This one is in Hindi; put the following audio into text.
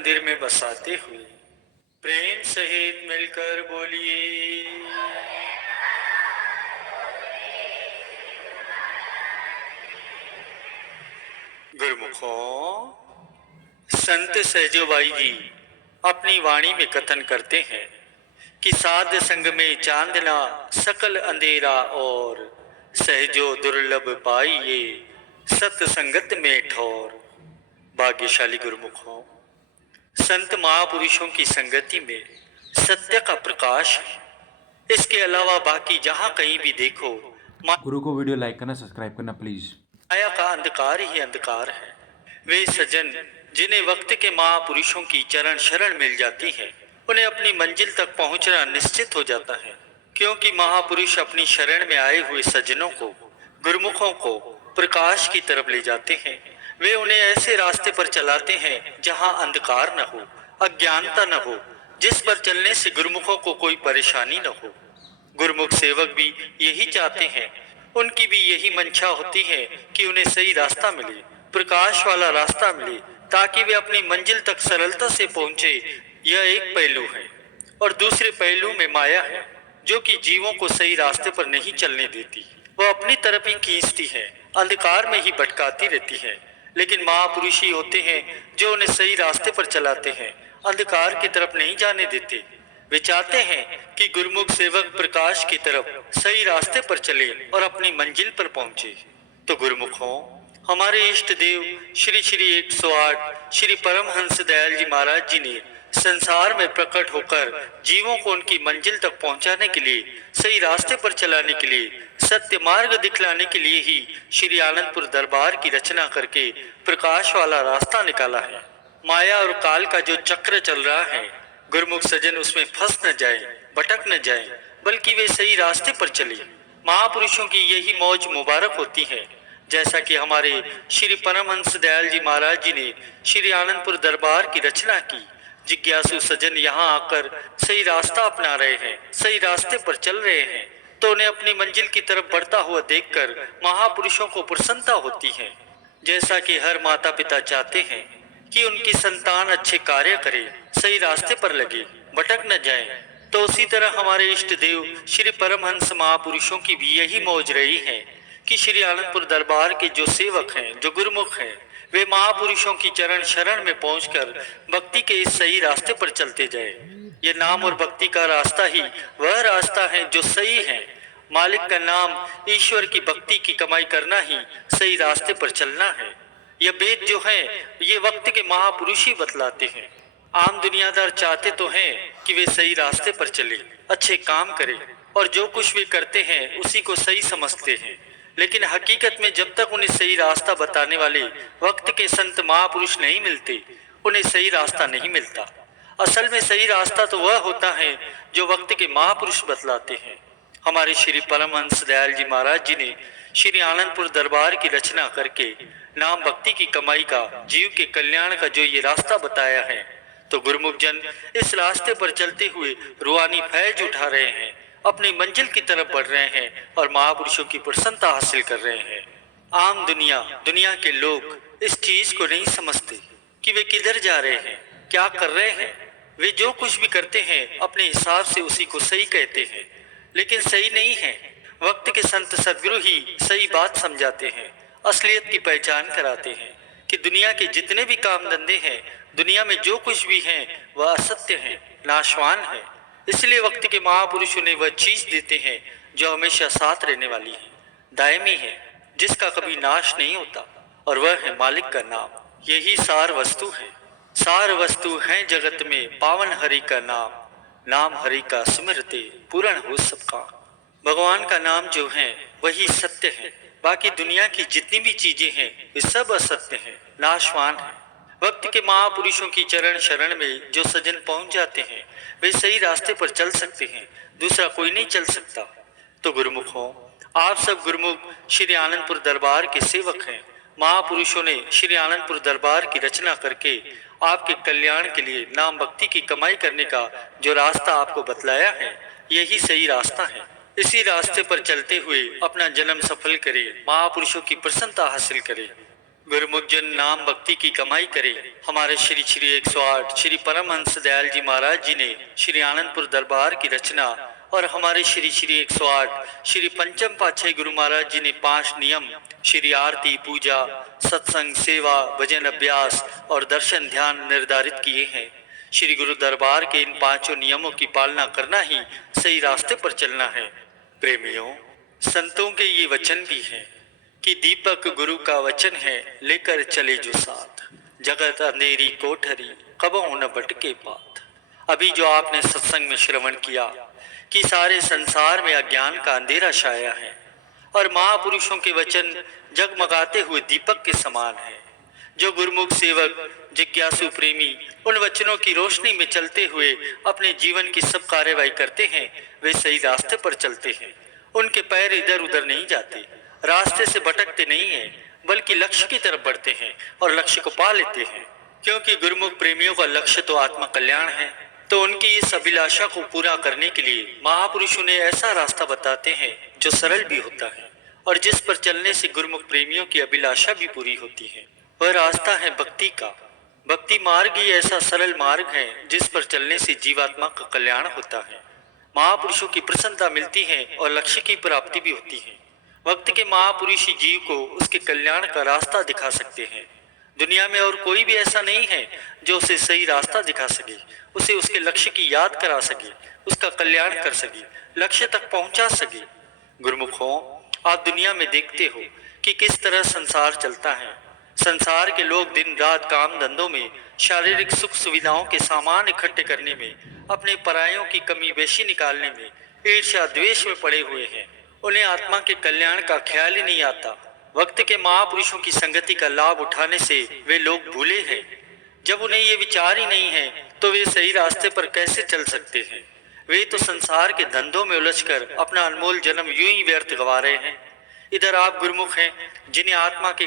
मंदिर में बसाते हुए प्रेम सहित मिलकर बोलिए। गुरुमुखों, संत सहजोबाई जी अपनी वाणी में कथन करते हैं कि साध संग में चांदना सकल अंधेरा और सहजो दुर्लभ पाइए सत्संगत में ठौर। भाग्यशाली गुरुमुखों, संत महापुरुषों की संगति में सत्य का प्रकाश है। इसके अलावा बाकी जहां कहीं भी देखो गुरु को वीडियो लाइक करना, सब्सक्राइब करना प्लीज। माया का अंधकार ही अंधकार है। वे सज्जन जिन्हें वक्त के महापुरुषों की चरण शरण मिल जाती है, उन्हें अपनी मंजिल तक पहुंचना निश्चित हो जाता है, क्योंकि महापुरुष अपनी शरण में आए हुए सज्जनों को, गुरुमुखों को प्रकाश की तरफ ले जाते हैं। वे उन्हें ऐसे रास्ते पर चलाते हैं जहां अंधकार न हो, अज्ञानता न हो, जिस पर चलने से गुरुमुखों को कोई परेशानी न हो। गुरुमुख सेवक भी यही चाहते हैं, उनकी भी यही मंशा होती है कि उन्हें सही रास्ता मिले, प्रकाश वाला रास्ता मिले, ताकि वे अपनी मंजिल तक सरलता से पहुंचे। यह एक पहलू है, और दूसरे पहलू में माया है, जो कि जीवों को सही रास्ते पर नहीं चलने देती। वह अपनी तरफ ही खींचती है, अंधकार में ही भटकाती रहती है। लेकिन महापुरुष ही होते हैं जो उन्हें सही रास्ते पर चलाते हैं, अंधकार की तरफ नहीं जाने देते। वे चाहते हैं कि गुरुमुख सेवक प्रकाश की तरफ सही रास्ते पर चले और अपनी मंजिल पर पहुंचे। तो गुरुमुखों, हमारे इष्ट देव श्री श्री 108 श्री परमहंस दयाल जी महाराज जी ने संसार में प्रकट होकर जीवों को उनकी मंजिल तक पहुंचाने के लिए, सही रास्ते पर चलाने के लिए, सत्य मार्ग दिखलाने के लिए ही श्री आनंदपुर दरबार की रचना करके प्रकाश वाला रास्ता निकाला है। माया और काल का जो चक्र चल रहा है, गुरुमुख सज्जन उसमें फंस न जाए, भटक न जाए, बल्कि वे सही रास्ते पर चले। महापुरुषों की यही मौज मुबारक होती है। जैसा कि हमारे श्री परमहंस दयाल जी महाराज जी ने श्री आनंदपुर दरबार की रचना की, जिज्ञासु सज्जन यहाँ आकर सही रास्ता अपना रहे हैं, सही रास्ते पर चल रहे हैं, तो उन्हें अपनी मंजिल की तरफ बढ़ता हुआ देखकर महापुरुषों को प्रसन्नता होती है। जैसा कि हर माता पिता चाहते हैं कि उनकी संतान अच्छे कार्य करे, सही रास्ते पर लगे, भटक न जाए, तो उसी तरह हमारे इष्ट देव श्री परमहंस महापुरुषों की भी यही मौज रही है कि श्री आनंदपुर दरबार के जो सेवक हैं, जो गुरुमुख हैं, वे महापुरुषों की चरण शरण में पहुंचकर भक्ति के इस सही रास्ते पर चलते जाए। ये नाम और भक्ति का रास्ता ही वह रास्ता है जो सही है। मालिक का नाम, ईश्वर की भक्ति की कमाई करना ही सही रास्ते पर चलना है। यह वेद जो है, ये वक्त के महापुरुष ही बतलाते हैं। आम दुनियादार चाहते तो हैं कि वे सही रास्ते पर चले, अच्छे काम करें, और जो कुछ वे करते हैं उसी को सही समझते हैं। लेकिन हकीकत में जब तक उन्हें सही रास्ता बताने वाले वक्त के संत महापुरुष नहीं मिलते, उन्हें सही रास्ता नहीं मिलता। असल में सही रास्ता तो वह होता है जो वक्त के महापुरुष बतलाते हैं। हमारे श्री परमहंस दयाल जी महाराज जी ने श्री आनंदपुर दरबार की रचना करके नाम भक्ति की कमाई का, जीव के कल्याण का जो ये रास्ता बताया है, तो गुरुमुख जन इस रास्ते पर चलते हुए रूहानी फैज उठा रहे हैं, अपनी मंजिल की तरफ बढ़ रहे हैं और महापुरुषों की प्रसन्नता हासिल कर रहे हैं। आम दुनिया के लोग इस चीज को नहीं समझते कि वे किधर जा रहे हैं, क्या कर रहे हैं। वे जो कुछ भी करते हैं अपने हिसाब से उसी को सही कहते हैं, लेकिन सही नहीं है। वक्त के संत सदगुरु ही सही बात समझाते हैं, असलियत की पहचान कराते हैं कि दुनिया के जितने भी काम धंधे हैं, दुनिया में जो कुछ भी है, वह असत्य है, नाशवान है। इसलिए वक्त के महापुरुष उन्हें वह चीज देते हैं जो हमेशा साथ रहने वाली है, दायमी है, जिसका कभी नाश नहीं होता, और वह है मालिक का नाम। यही सार वस्तु है। सार वस्तु है जगत में पावन हरि का नाम, नाम हरि का सिमरते पूर्ण हो सबका। भगवान का नाम जो है वही सत्य है। बाकी दुनिया की जितनी भी चीजें हैं वे सब असत्य हैं, नाशवान हैं। वक्त के महापुरुषों की चरण शरण में जो सज्जन पहुंच जाते हैं, वे सही रास्ते पर चल सकते हैं, दूसरा कोई नहीं चल सकता। तो गुरुमुखों, आप सब गुरुमुख श्री आनंदपुर दरबार के सेवक हैं। महापुरुषों ने श्री आनंदपुर दरबार की रचना करके आपके कल्याण के लिए नाम भक्ति की कमाई करने का जो रास्ता आपको बतलाया है, यही सही रास्ता है। इसी रास्ते पर चलते हुए अपना जन्म सफल करें, महापुरुषों की प्रसन्नता हासिल करें। गुरुमुख जन नाम भक्ति की कमाई करे। हमारे श्री श्री 108 श्री परमहंस दयाल जी महाराज जी ने श्री आनंदपुर दरबार की रचना और हमारे श्री श्री 108 श्री पंचम पातशाही गुरु महाराज जी ने 5 नियम श्री आरती, पूजा, सत्संग, सेवा, भजन, अभ्यास और दर्शन ध्यान निर्धारित किए हैं। श्री गुरु दरबार के इन 5 नियमों की पालना करना ही सही रास्ते पर चलना है। प्रेमियों, संतों के ये वचन भी हैं कि दीपक गुरु का वचन है, लेकर चले जो साथ, जगत अंधेरी कोठरी कबहू न भटके पात। अभी जो आपने सत्संग में श्रवण किया कि सारे संसार में अज्ञान का अंधेरा छाया है और महापुरुषों के वचन जगमगाते हुए दीपक के समान है। जो गुरुमुख सेवक, जिज्ञासु प्रेमी उन वचनों की रोशनी में चलते हुए अपने जीवन की सब कार्यवाही करते हैं, वे सही रास्ते पर चलते हैं। उनके पैर इधर उधर नहीं जाते, रास्ते से भटकते नहीं हैं, बल्कि लक्ष्य की तरफ बढ़ते हैं और लक्ष्य को पा लेते हैं। क्योंकि गुरुमुख प्रेमियों का लक्ष्य तो आत्मा कल्याण है, तो उनकी इस अभिलाषा को पूरा करने के लिए महापुरुषों ने ऐसा रास्ता बताते हैं जो सरल भी होता है और जिस पर चलने से गुरुमुख प्रेमियों की अभिलाषा भी पूरी होती है। वह रास्ता है भक्ति का। भक्ति मार्ग ही ऐसा सरल मार्ग है जिस पर चलने से जीवात्मा का कल्याण होता है, महापुरुषों की प्रसन्नता मिलती है और लक्ष्य की प्राप्ति भी होती है। वक्त के महापुरुष ही जीव को उसके कल्याण का रास्ता दिखा सकते हैं। दुनिया में और कोई भी ऐसा नहीं है जो उसे सही रास्ता दिखा सके, उसे उसके लक्ष्य की याद करा सके, उसका कल्याण कर सके, लक्ष्य तक पहुंचा सके। गुरुमुखों, आप दुनिया में देखते हो कि किस तरह संसार चलता है। संसार के लोग दिन रात काम धंधों में, शारीरिक सुख सुविधाओं के सामान इकट्ठे करने में, अपने परायों की कमी बेशी निकालने में, ईर्ष्या द्वेष में पड़े हुए हैं। उन्हें आत्मा के कल्याण का ख्याल ही नहीं आता। वक्त के महापुरुषों की संगति का लाभ उठाने से वे लोग भूले हैं। जब उन्हें ये विचार ही नहीं है तो वे सही रास्ते पर कैसे चल सकते हैं। वे तो संसार के धंधों में उलझकर अपना अनमोल जन्म यूं ही व्यर्थ गवा रहे हैं। इधर आप गुरुमुख हैं जिन्हें आत्मा के